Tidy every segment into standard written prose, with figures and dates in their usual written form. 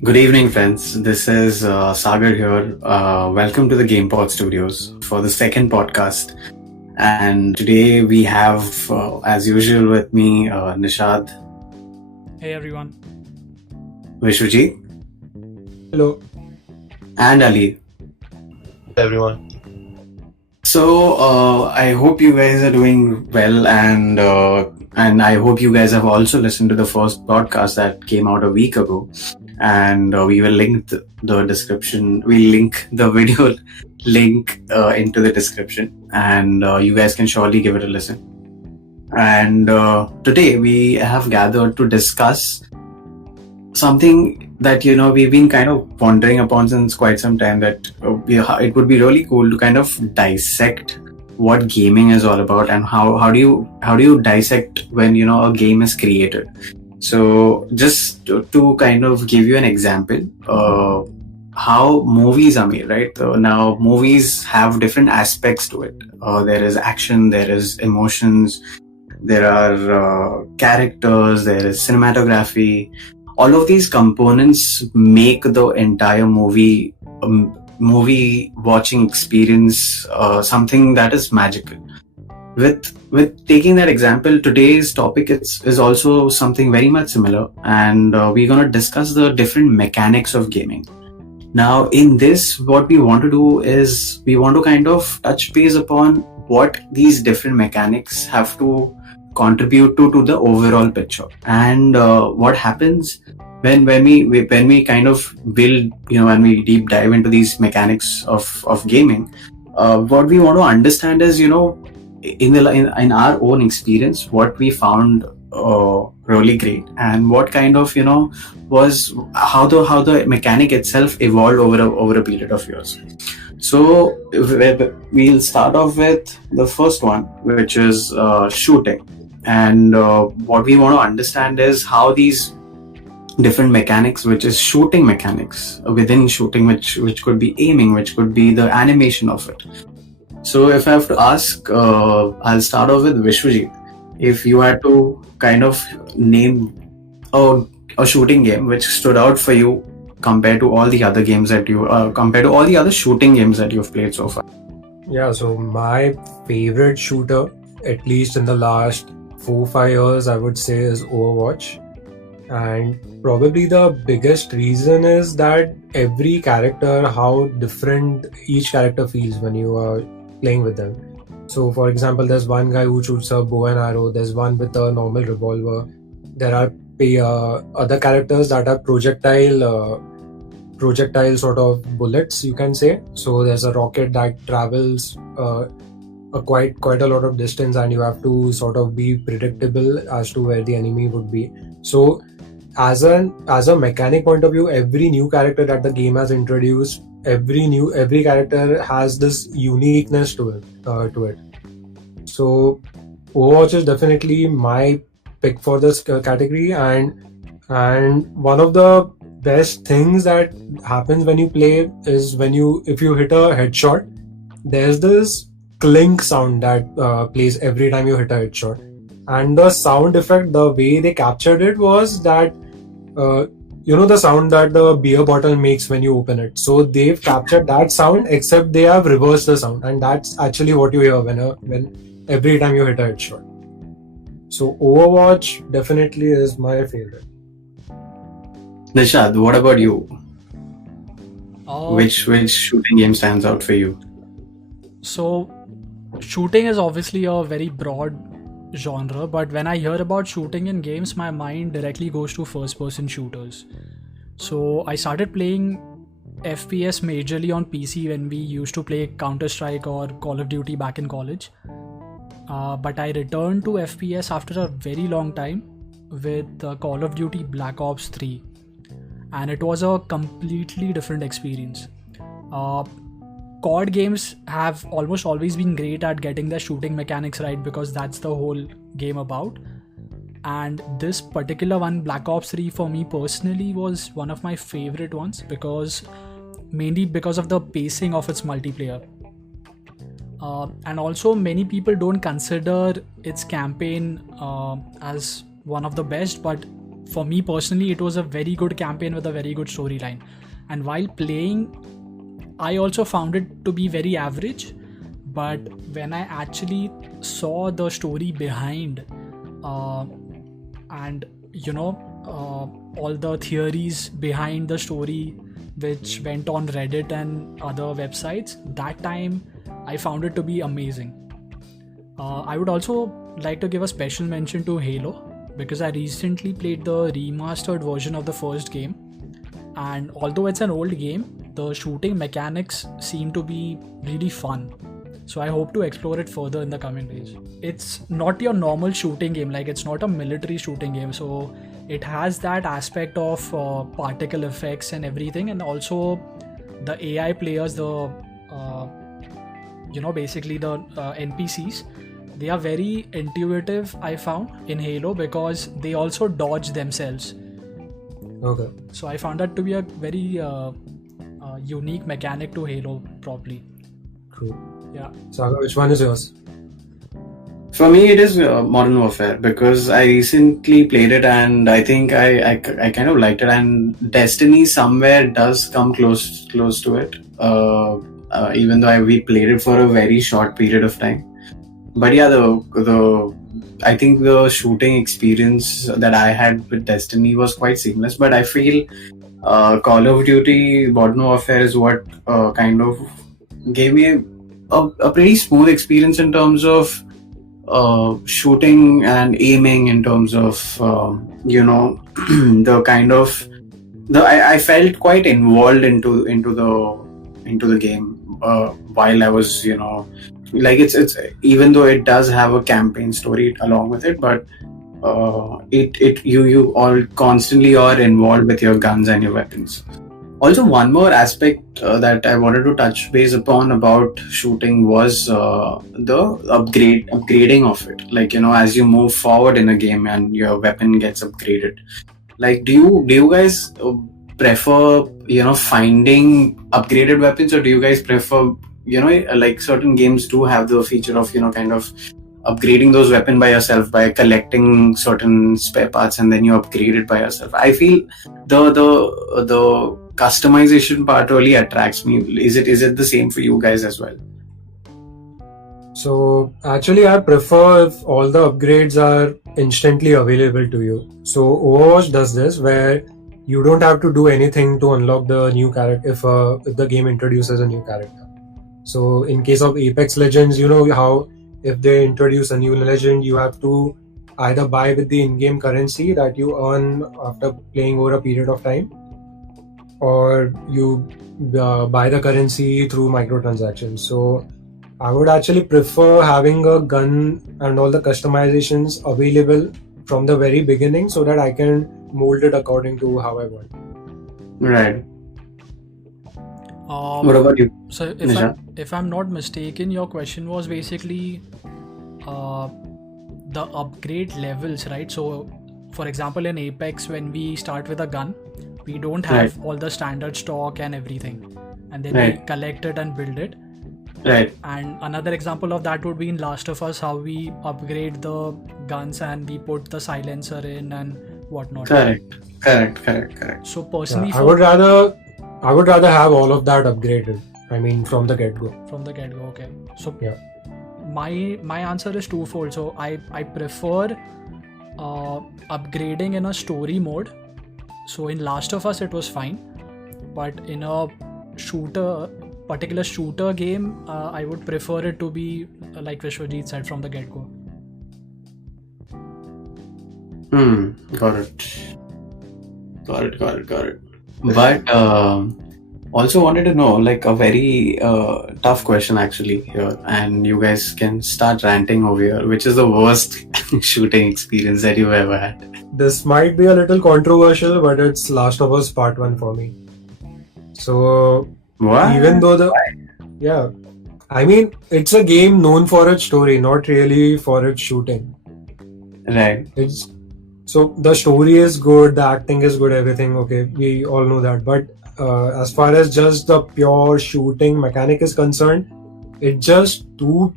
Good evening, friends. This is Sagar here. Welcome to the GamePod studios for the second podcast. And today we have, as usual, with me Nishad, Hey everyone. Vishwajit, Hello. and Ali. everyone. So I hope you guys are doing well, and I hope you guys have also listened to the first podcast that came out a week ago. And we will link the description. We'll link the video link into the description, and you guys can surely give it a listen. And today we have gathered to discuss something that we've been kind of pondering upon since quite some time. That it would be really cool to kind of dissect what gaming is all about, and how do you dissect when a game is created. So just to kind of give you an example, how movies are made, right? Now movies have different aspects to it. There is action, there is emotions, there are characters, there is cinematography. All of these components make the entire movie watching experience something that is magical. With taking that example, today's topic is also something very much similar, and we're going to discuss the different mechanics of gaming. Now, in this, what we want to do is we want to kind of touch base upon what these different mechanics have to contribute to the overall picture, and what happens when we kind of build, when we deep dive into these mechanics of gaming. What we want to understand is, in our own experience, what we found really great, and what kind of was how the mechanic itself evolved over a period of years. So we'll start off with the first one, which is shooting. And what we want to understand is how these different mechanics, which is shooting mechanics within shooting, which could be aiming, which could be the animation of it. So if I have to ask, I'll start off with Vishwajit. If you had to kind of name a shooting game which stood out for you compared to all the other games that compared to all the other shooting games that you've played so far. Yeah, so my favorite shooter, at least in the last 4-5 years, I would say, is Overwatch. And probably the biggest reason is that every character, how different each character feels when you are playing with them. So for example, there's one guy who shoots a bow and arrow, there's one with a normal revolver, there are other characters that are projectile sort of bullets, you can say. So there's a rocket that travels quite a lot of distance, and you have to sort of be predictable as to where the enemy would be. So as a mechanic point of view, every new character that the game has introduced, every character has this uniqueness to it. So Overwatch is definitely my pick for this category, and one of the best things that happens when you play is if you hit a headshot, there's this clink sound that plays every time you hit a headshot. And the sound effect, the way they captured it was that the sound that the beer bottle makes when you open it. So they've captured that sound, except they have reversed the sound, and that's actually what you hear when every time you hit a headshot. So Overwatch definitely is my favorite. Nishad, what about you? Uh, Which shooting game stands out for you? so, shooting is obviously a very broad genre, but when I hear about shooting in games, my mind directly goes to first-person shooters. So, I started playing FPS majorly on PC when we used to play Counter-Strike or Call of Duty back in college. But I returned to FPS after a very long time with Call of Duty Black Ops 3, and it was a completely different experience. COD games have almost always been great at getting the shooting mechanics right, because that's the whole game about. And this particular one, Black Ops 3, for me personally was one of my favorite ones, mainly because of the pacing of its multiplayer. And also many people don't consider its campaign as one of the best, but for me personally, it was a very good campaign with a very good storyline. And while playing, I also found it to be very average. But when I actually saw the story behind, and all the theories behind the story which went on Reddit and other websites, that time I found it to be amazing. I would also like to give a special mention to Halo, because I recently played the remastered version of the first game, and although it's an old game, the shooting mechanics seem to be really fun. So I hope to explore it further in the coming days. It's not your normal shooting game, like it's not a military shooting game, so it has that aspect of particle effects and everything, and also the AI players, the basically the NPCs, they are very intuitive, I found, in Halo, because they also dodge themselves. Okay. So I found that to be a very unique mechanic to Halo, probably. True. Yeah. Saga, which one is yours? For me, it is Modern Warfare, because I recently played it and I think I kind of liked it. And Destiny somewhere does come close to it, even though we played it for a very short period of time. But yeah, I think the shooting experience that I had with Destiny was quite seamless. But I feel Call of Duty Modern Warfare is what kind of gave me a pretty smooth experience in terms of shooting and aiming, in terms of the kind of I felt quite involved into the game while I was like it's even though it does have a campaign story along with it, but you all constantly are involved with your guns and your weapons. Also, one more aspect that I wanted to touch base upon about shooting was the upgrading of it. Like, as you move forward in a game and your weapon gets upgraded. Like, do you guys prefer, finding upgraded weapons, or do you guys prefer, like certain games do have the feature of, kind of upgrading those weapons by yourself by collecting certain spare parts, and then you upgrade it by yourself. I feel the customization part really attracts me. Is it the same for you guys as well? So actually, I prefer if all the upgrades are instantly available to you. So Overwatch does this, where you don't have to do anything to unlock the new character if the game introduces a new character. So in case of Apex Legends, you know how if they introduce a new legend, you have to either buy with the in-game currency that you earn after playing over a period of time, or you buy the currency through microtransactions. So I would actually prefer having a gun and all the customizations available from the very beginning, so that I can mold it according to how I want. Right. What about you? So if I'm not mistaken, your question was basically the upgrade levels, right? So for example, in Apex, when we start with a gun, we don't have all the standard stock and everything, and then we collect it and build it. Right. And another example of that would be in Last of Us, how we upgrade the guns and we put the silencer in and whatnot. Correct. So personally, I would rather have all of that upgraded. I mean, from the get-go. From the get-go, okay. So yeah, my answer is twofold. So I prefer upgrading in a story mode. So in Last of Us, it was fine, but in a particular shooter game, I would prefer it to be like Vishwajit said, from the get-go. Got it. But also wanted to know, like, a very tough question actually here, and you guys can start ranting over here. Which is the worst shooting experience that you've ever had? this might be a little controversial, but it's Last of Us Part 1 for me. So What? even though I mean, it's a game known for its story, not really for its shooting. Right. So the story is good, the acting is good, everything okay, we all know that. But as far as just the pure shooting mechanic is concerned, it's just too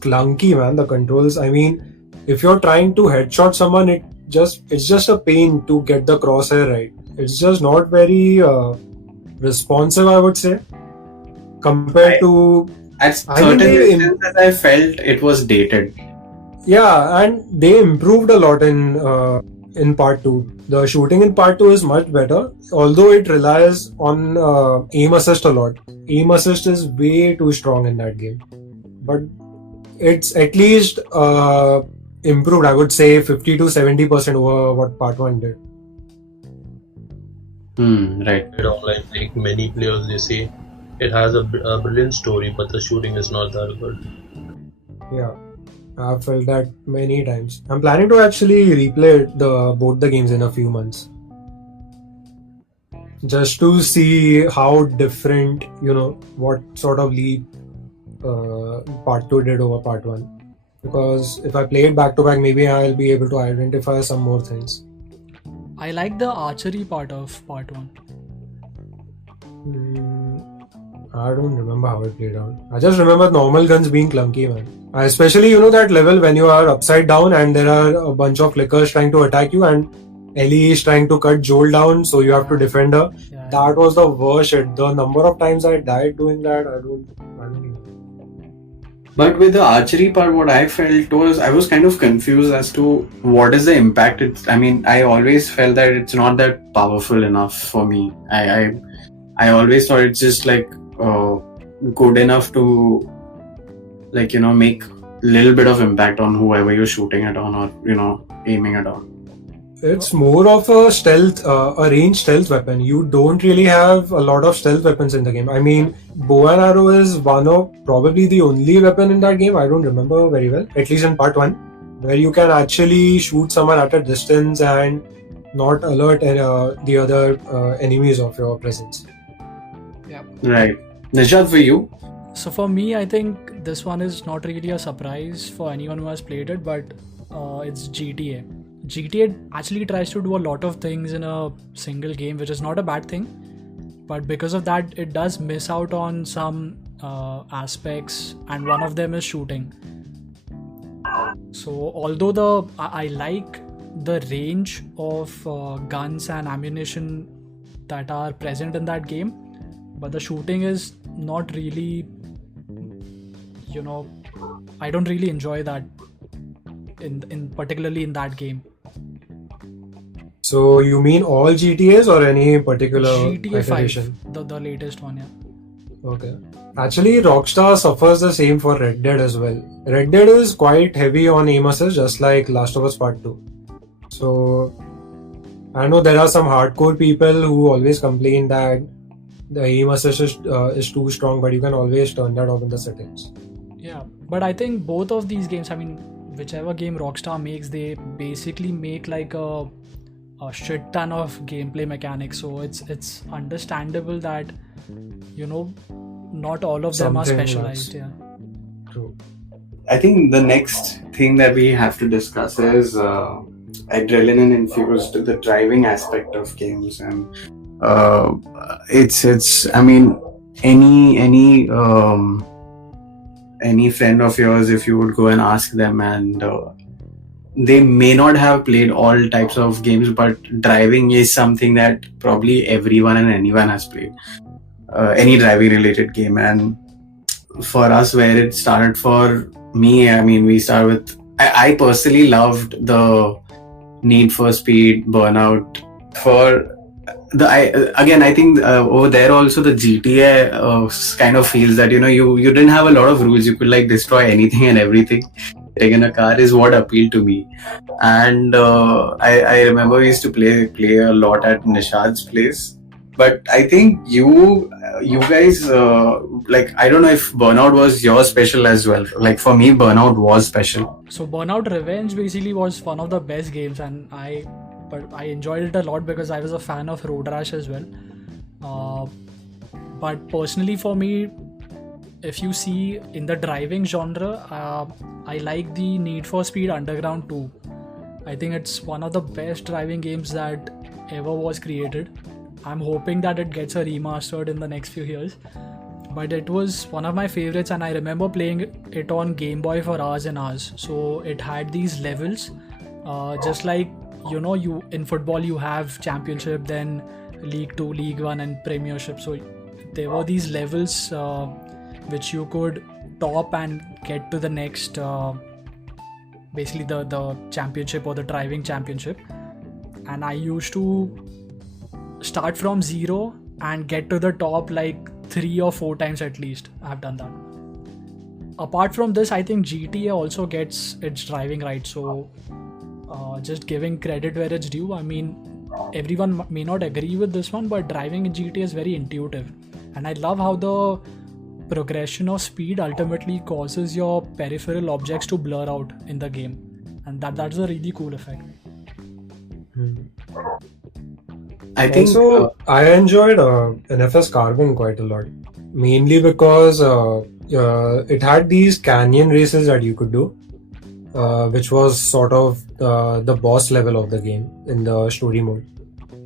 clunky, man. The controls. I mean, if you're trying to headshot someone, it it's just a pain to get the crosshair right. It's just not very responsive, I would say, compared to. At certain instances, I felt it was dated. Yeah, and they improved a lot in part 2. The shooting in part 2 is much better, although it relies on aim assist a lot. Aim assist is way too strong in that game, but it's at least improved, I would say 50 to 70% over what part 1 did. Right. Online, like many players, they say it has a brilliant story, but the shooting is not that good. Yeah, I've felt that many times. I'm planning to actually replay both the games in a few months, just to see how different, what sort of leap part 2 did over part 1. Because if I play it back to back, maybe I'll be able to identify some more things. I like the archery part of part 1. I don't remember how it played out. I just remember normal guns being clunky, man. Especially, that level when you are upside down and there are a bunch of clickers trying to attack you and Ellie is trying to cut Joel down, so you have to defend her. Yeah. That was the worst shit. The number of times I died doing that, I don't even. But with the archery part, what I felt was I was kind of confused as to what is the impact. I always felt that it's not that powerful enough for me. I always thought it's just like good enough to make a little bit of impact on whoever you're shooting at on or aiming at on. It's more of a stealth, a ranged stealth weapon. You don't really have a lot of stealth weapons in the game. I mean, bow and arrow is one of probably the only weapon in that game. I don't remember very well, at least in part 1, where you can actually shoot someone at a distance and not alert the other enemies of your presence. Yeah. Right. Nishad, for you? So for me, I think this one is not really a surprise for anyone who has played it, but it's GTA. GTA actually tries to do a lot of things in a single game, which is not a bad thing, but because of that it does miss out on some aspects, and one of them is shooting. So although I like the range of guns and ammunition that are present in that game, but the shooting is not really, I don't really enjoy that in particularly in that game. So you mean all GTAs or any particular GTA 5, iteration? the latest one, yeah. Okay. Actually, Rockstar suffers the same for Red Dead as well. Red Dead is quite heavy on aim assist, just like Last of Us Part 2. So I know there are some hardcore people who always complain that the aim assist is too strong, but you can always turn that off in the settings. Yeah, but I think both of these games, whichever game Rockstar makes, they basically make like a shit ton of gameplay mechanics, so it's understandable that not all of them are specialized. Yeah, true. I think the next thing that we have to discuss is adrenaline infused the driving aspect of games, and any friend of yours, if you would go and ask them, and they may not have played all types of games, but driving is something that probably everyone and anyone has played, any driving related game. And for us, where it started for me, we started with, I personally loved the Need for Speed, Burnout. I think over there also the GTA kind of feels that you didn't have a lot of rules. You could destroy anything and everything in a car is what appealed to me. And I remember we used to play a lot at Nishad's place. But I think you guys I don't know if Burnout was your special as well. For me, Burnout was special. So Burnout Revenge basically was one of the best games, and I enjoyed it a lot because I was a fan of Road Rash as well. But personally for me, if you see in the driving genre, I like the Need for Speed Underground 2. I think it's one of the best driving games that ever was created. I'm hoping that it gets a remastered in the next few years. But it was one of my favorites, and I remember playing it on Game Boy for hours and hours. So it had these levels, just like you in football you have championship, then League 2, League 1 and Premiership. So there were these levels which you could top and get to the next basically the championship or the driving championship. And I used to start from zero and get to the top like 3 or 4 times at least. I've done that. Apart from this, I think GTA also gets its driving right. So just giving credit where it's due. I mean, everyone may not agree with this one, but driving in GTA is very intuitive. And I love how the progression of speed ultimately causes your peripheral objects to blur out in the game. And that's a really cool effect. I think Also, I enjoyed NFS Carbon quite a lot, mainly because it had these canyon races that you could do, which was sort of the boss level of the game in the story mode.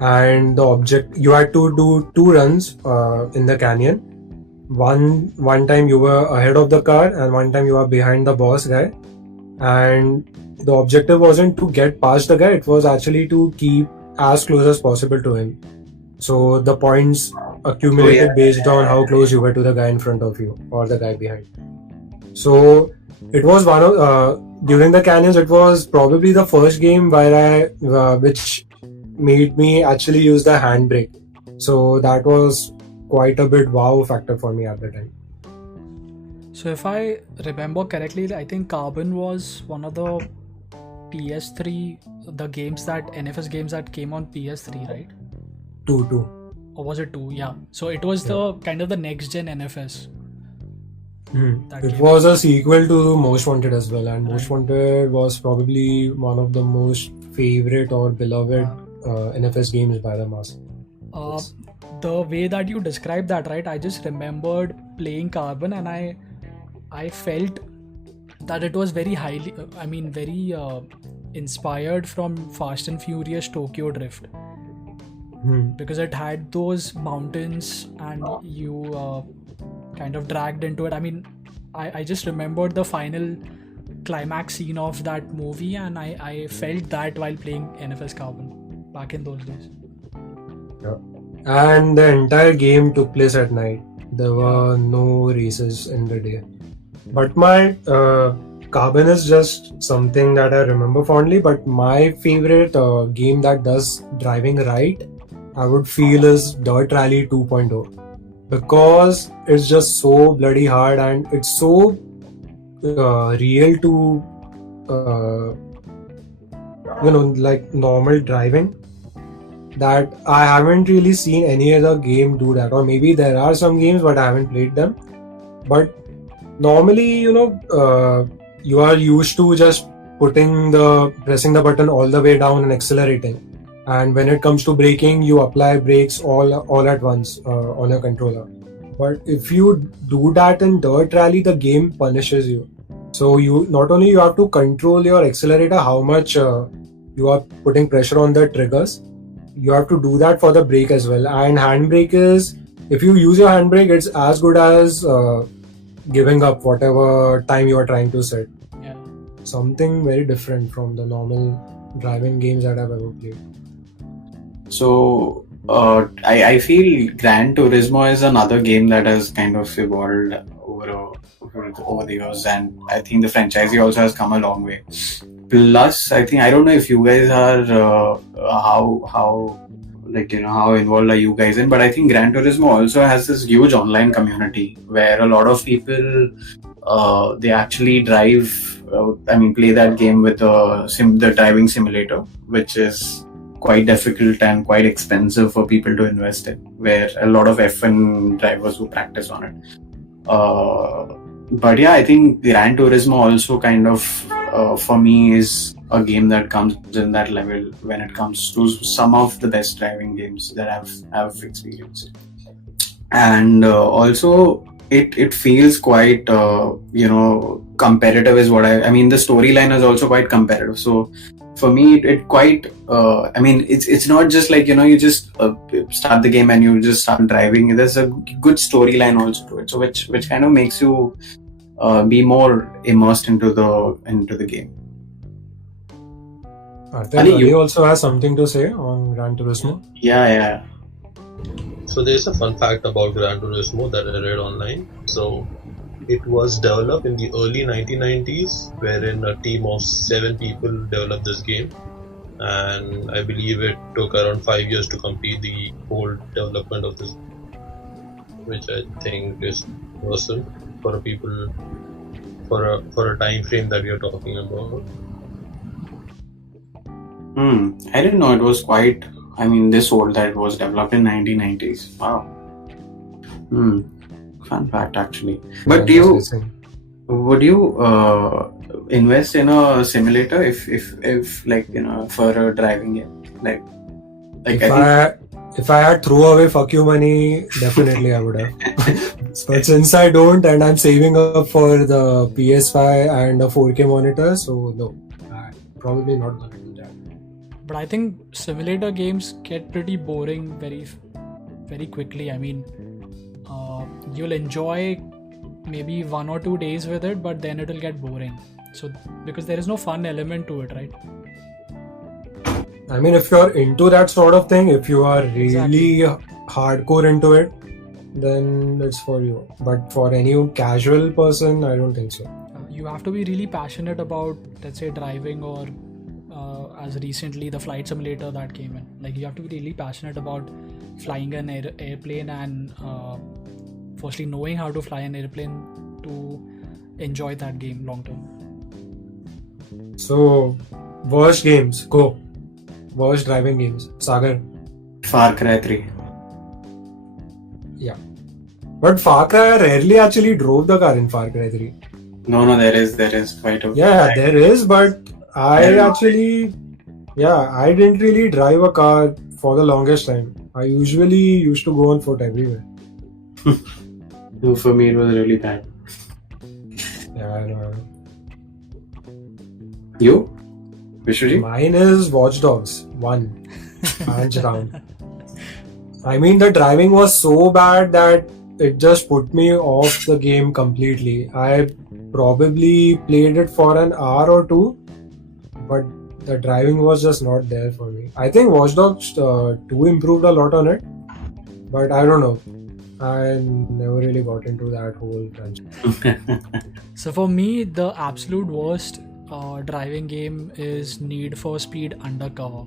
And the object, you had to do 2 runs in the canyon. One time you were ahead of the car, and one time you were behind the boss guy. And the objective wasn't to get past the guy; it was actually to keep as close as possible to him. So the points accumulated based on how close you were to the guy in front of you or the guy behind. So it was one of during the canyons. It was probably the first game where which made me actually use the handbrake. So that was quite a bit wow factor for me at the time. So if I remember correctly, I think Carbon was one of the PS3, the games that NFS games that came on PS3, right? 2. Or was it 2? Yeah. So it was the kind of the next gen NFS. That It came was a sequel to Most Wanted as well, and Most Right. Wanted was probably one of the most favorite or beloved NFS games by the mass. The way that you described that, right? I just remembered playing Carbon, and I felt that it was very highly, very inspired from Fast and Furious Tokyo Drift, because it had those mountains and you kind of dragged into it. I mean, I just remembered the final climax scene of that movie, and I felt that while playing NFS Carbon back in those days. Yeah. And the entire game took place at night. There were no races in the day. But my Carbon is just something that I remember fondly. But my favorite game that does driving right, I would feel, is Dirt Rally 2.0. Because it's just so bloody hard and it's so real to like normal driving, that I haven't really seen any other game do that. Or maybe there are some games, but I haven't played them. But normally, you are used to just pressing the button all the way down and accelerating. And when it comes to braking, you apply brakes all at once on your controller. But if you do that in Dirt Rally, the game punishes you. So you not only you have to control your accelerator, how much you are putting pressure on the triggers, you have to do that for the brake as well. And handbrake is, if you use your handbrake, it's as good as giving up whatever time you are trying to set. Yeah. Something very different from the normal driving games that I've ever played. So I feel Gran Turismo is another game that has kind of evolved over the years, and I think the franchisee also has come a long way. Plus, I don't know if you guys are how involved are you guys in, but I think Gran Turismo also has this huge online community where a lot of people they actually drive. Play that game with the driving simulator, which is quite difficult and quite expensive for people to invest in, where a lot of F1 drivers who practice on it. But yeah, I think Gran Turismo also kind of, for me, is a game that comes in that level when it comes to some of the best driving games that I've experienced. And also, it feels quite, competitive is what I mean, the storyline is also quite competitive. So for me, it quite, it's not just like, you just start the game and you just start driving. There's a good storyline also to it. So which kind of makes you be more immersed into the game. I think Ali, Ali also has something to say on Gran Turismo. Yeah. So there's a fun fact about Gran Turismo that I read online. So it was developed in the early 1990s, wherein a team of 7 people developed this game, and I believe it took around 5 years to complete the whole development of this, which I think is awesome for a time frame that we are talking about. I didn't know it was quite. I mean, this old that it was developed in 1990s. Wow. Fun fact, actually. But would you invest in a simulator if like for a driving game? Like If I had throwaway fuck you money, definitely I would have. But since I don't, and I'm saving up for the PS5 and a 4K monitor, so no, I'm probably not gonna do that. But I think simulator games get pretty boring very, very quickly. I mean, you'll enjoy maybe 1 or 2 days with it, but then it'll get boring. So because there is no fun element to it, right? I mean, if you're into that sort of thing, if you are really hardcore into it, then it's for you. But for any casual person, I don't think so. You have to be really passionate about, let's say, driving, or as recently the flight simulator that came in. Like, you have to be really passionate about flying an airplane and firstly knowing how to fly an airplane to enjoy that game long term. So, worst games, go. Worst driving games, Sagar. Far Cry 3. Yeah. But Far Cry, I rarely actually drove the car in Far Cry 3. No, there is quite a. Yeah, there is, but I didn't really drive a car for the longest time. I usually used to go on foot everywhere. No, for me it was really bad. Yeah, I know. You? Vishwaji? Mine is Watch Dogs 1. Hands down. I mean, the driving was so bad that it just put me off the game completely. I probably played it for an hour or two, but the driving was just not there for me. I think Watch Dogs 2 improved a lot on it, but I don't know. I never really got into that whole franchise. So for me, the absolute worst driving game is Need for Speed Undercover.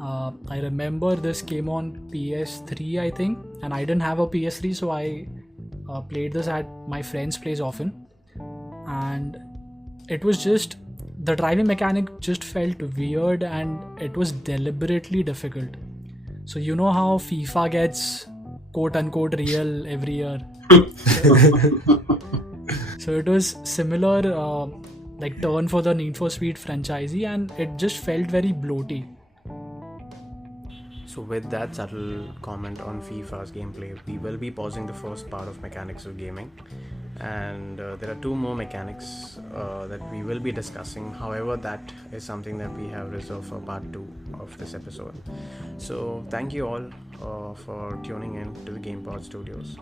I remember this came on PS3, I think, and I didn't have a PS3, so I played this at my friend's place often, and it was just, the driving mechanic just felt weird and it was deliberately difficult. So you know how FIFA gets quote unquote real every year. So it was similar like turn for the Need for Speed franchisee, and it just felt very bloaty. So with that subtle comment on FIFA's gameplay, we will be pausing the first part of mechanics of gaming, and there are 2 more mechanics that we will be discussing. However, that is something that we have reserved for part 2 of this episode. So thank you all for tuning in to the GamePod Studios.